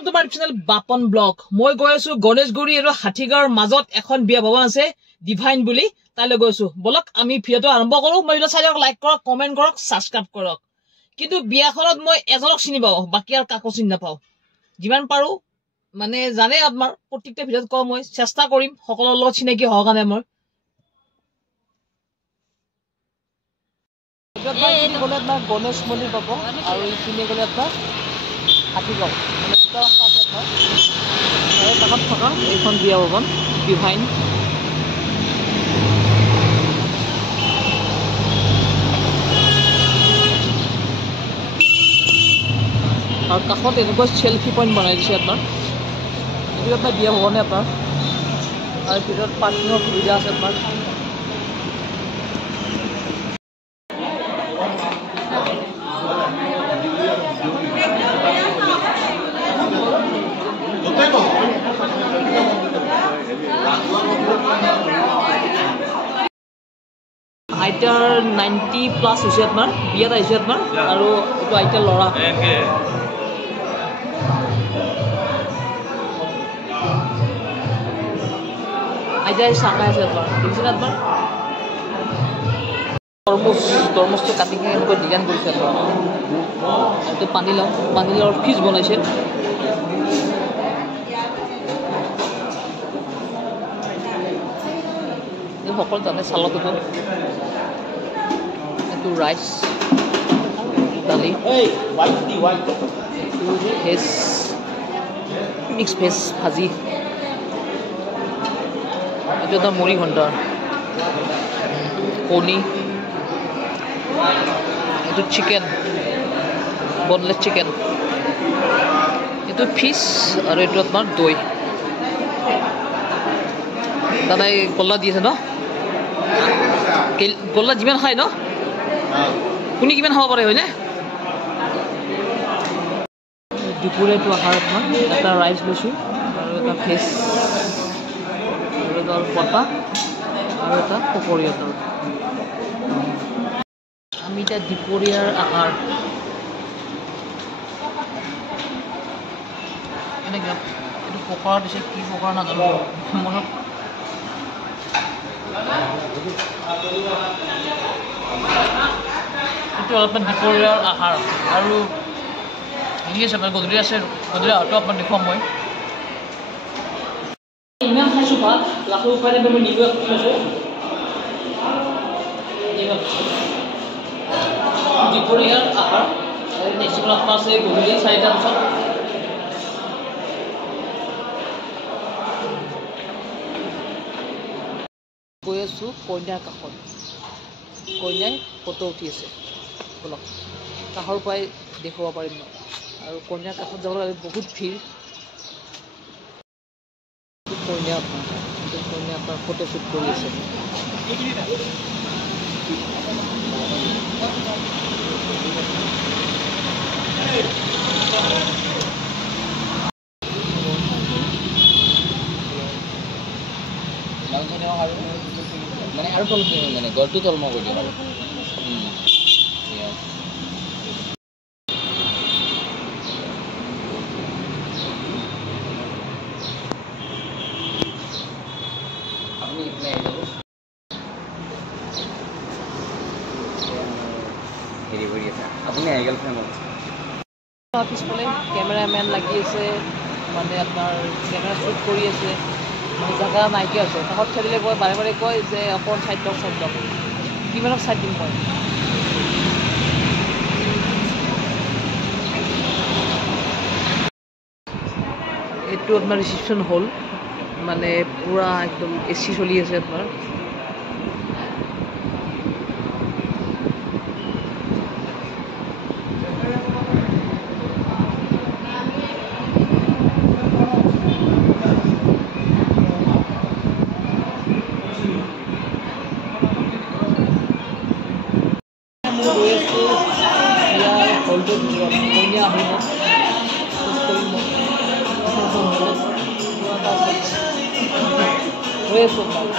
welcome to my channel Bapan blog মই গৈ আছো গণেশগুৰি আৰু হাতীগাঁৱৰ মাজত এখন বিয়া ভৱন আছে ডিভাইন বুলি তালৈ গৈছো বলক আমি ভিডিওটো আৰম্ভ কৰো মই ভিডিও চাই লাইক কৰক কমেন্ট কৰক সাবস্ক্ৰাইব কৰক কিন্তু বিয়াখনত মই এজনক চিনি পাও বাকি আৰু কাকো চিনি নাপাও যিমান পাৰো মানে জানে আপোনাৰ প্ৰত্যেকটা ভিডিওত কম মই চেষ্টা কৰিম সকলোৰ লগত চিনাকি হোৱাৰ কাৰণে মই গলে আপোনাৰ গণেশ মন্দিৰ পাব আৰু ইপিনে গলে আপোনাৰ হাতীগাঁও মানে দুটা ৰাস্তা আছে আপোনাৰ কাষত থকা এইখন বিয়া ভৱন ডিভাইন और काखत एनेकुवा सेल्फी पॉइंट बनाई दिसे आपनार एटु आपनार बिया भवने आपनार और भितरत पार्किंगৰ सुविधा আছে आपनार आइटार 90 प्लस হৈছে আপনাৰ বিয়াত আহিছে আপনাৰ আৰু এটো আইটাৰ লৰা আইটাৰ সাকা আছে আপনাৰ দেখছেন আপনাৰ তৰমুজটো কাটি কিনে এনেকৈ ডিজাইন কৰিছে আপনার এটো পানীলাও ফিজ বনাইছে এই সকল জানে সালাদ তো to rice dali white his mixed veg bhaji eto da muri ghonta koni eto chicken boneless chicken eto fish aru eto apnar doi dadai golla diyeche no golla jiman khai no কোনি কিমান খাব পাৰে হয়নে দুপুৰেটো আহাৰ আপোনাৰ এটা rice লৈছো আৰু এটা ফিছ আৰু এটা পটা আৰু এটা পকৰি এটা আমি এটা দুপুৰীয়াৰ আহাৰ এনেকৈ এইটো পকৰা দিছে কি পকৰা নাজানো মনত itu alpan dipolar ahar aru ini sampai godri auto apa dikhom moi iman khaisu bhat lakho upare be moi nibu khaisu dipolar ahar next class pase godri saita bosot koyesu konya kakhon কইনাই photo উঠি আছে বলক কাহৰ পাই দেখুৱা পাৰিম ন আৰু কইনাৰ কাষত যাবলৈ বহুত ভিৰ কইনা আপোনাৰ ফটো শ্বুট কৰি আছে মানে আৰু তল মানে গলটো তলম কৰি দিও আপনি ইপনে হেৰি কৰি আছে আপুনি আইগল ফ্ৰেমত অফিস বলে ক্যামেৰাম্যান লাগি আছে মানে আপোনাৰ ক্যামেৰা শ্বুট কৰি আছে জায়গা নাইকিয়া আছে কাষত খেলিলে কয় বাৰে বাৰে কয় যে অকণ সাইড লওক কিমানক সাইড দিম মই এইটো আপোনাৰ ৰিসেপশন হল মানে পুৰা একদম এসি চলি আছে আপোনাৰ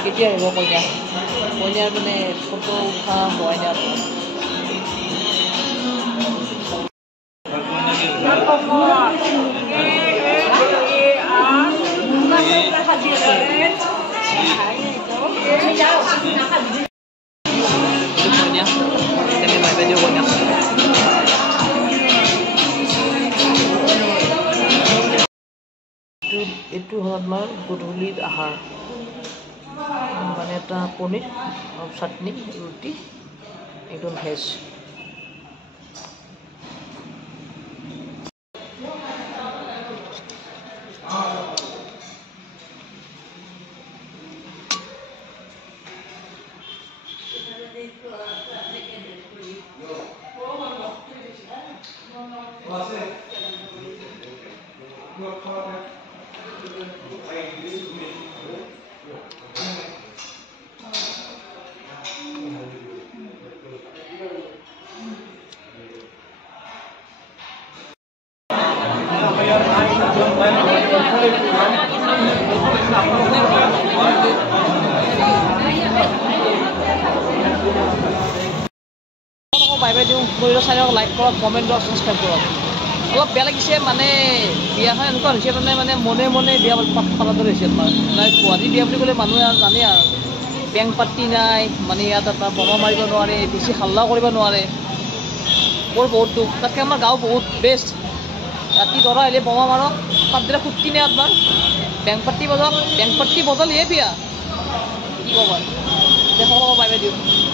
কেতিয়া আহিব কইনাৰ মানে ফটো উঠা হোৱাই নাই আপোনাৰ এইটো হ'ল আমাৰ গধূলিৰ আহাৰ মানে এটা পনীৰ চাটনি ৰুটি একদম ভেজ বাই বাই দিওঁ কৰিলে চাই লাইক কৰক কমেণ্ট কৰক ছাবস্ক্ৰাইব কৰক অলপ বেয়া লাগিছে মানে বিয়াখন এনেকুৱা হৈছে মানে মনে মনে বিয়া পাতাৰ দৰে হৈছে আমাৰ লাইক গুৱাহাটী বিয়া বুলি ক'লে মানুহে আৰু জানে আৰু বেংক পাতি নাই মানে ইয়াত এটা বোমা মাৰিব নোৱাৰে বেছি হাল্লা কৰিব নোৱাৰে বৰ বহুত দুখ তাতকৈ আমাৰ গাঁও বহুত বেষ্ট ৰাতি দৰা আহিলে বোমা মাৰক তাত দিলে ফুৰ্তি নাই আপোনাৰ বেংক পাতি বজালিহে বিয়া কি ক'ব আৰু বাই বাই দিওঁ